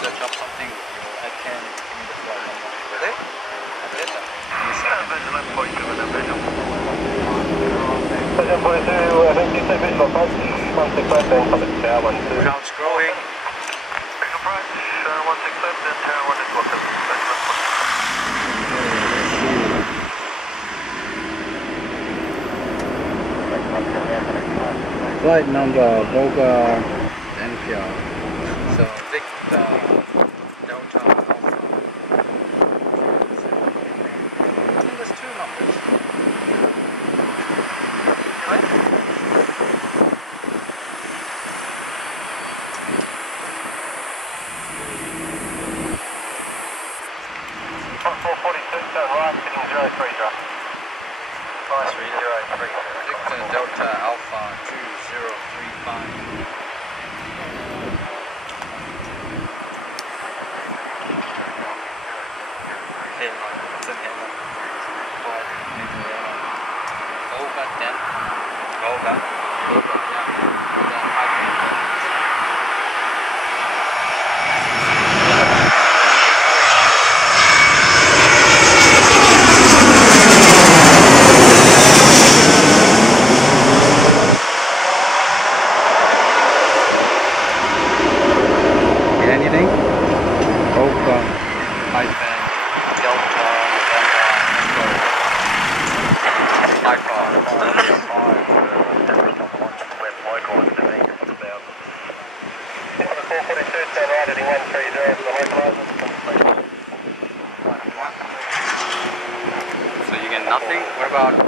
search up something with your head cam, you give me the flight number. With it? That's it then. Vision 42, I think you say visual approach, 16 left and public tower 12. Crowd's growing. Visual approach, 16 left and tower 1 is welcome. Flight number Volga Enfield. So Victor Delta Alpha. I think there's 2 numbers. Right? Fox 442, turn right, heading 03 drop. 303. Victor Delta Alpha 2035. Headline, it's an headline. Flight into airline. Volga then. Volga. Volga, yeah. Then Anything? Volga. hyphen Delta November So you get nothing? What about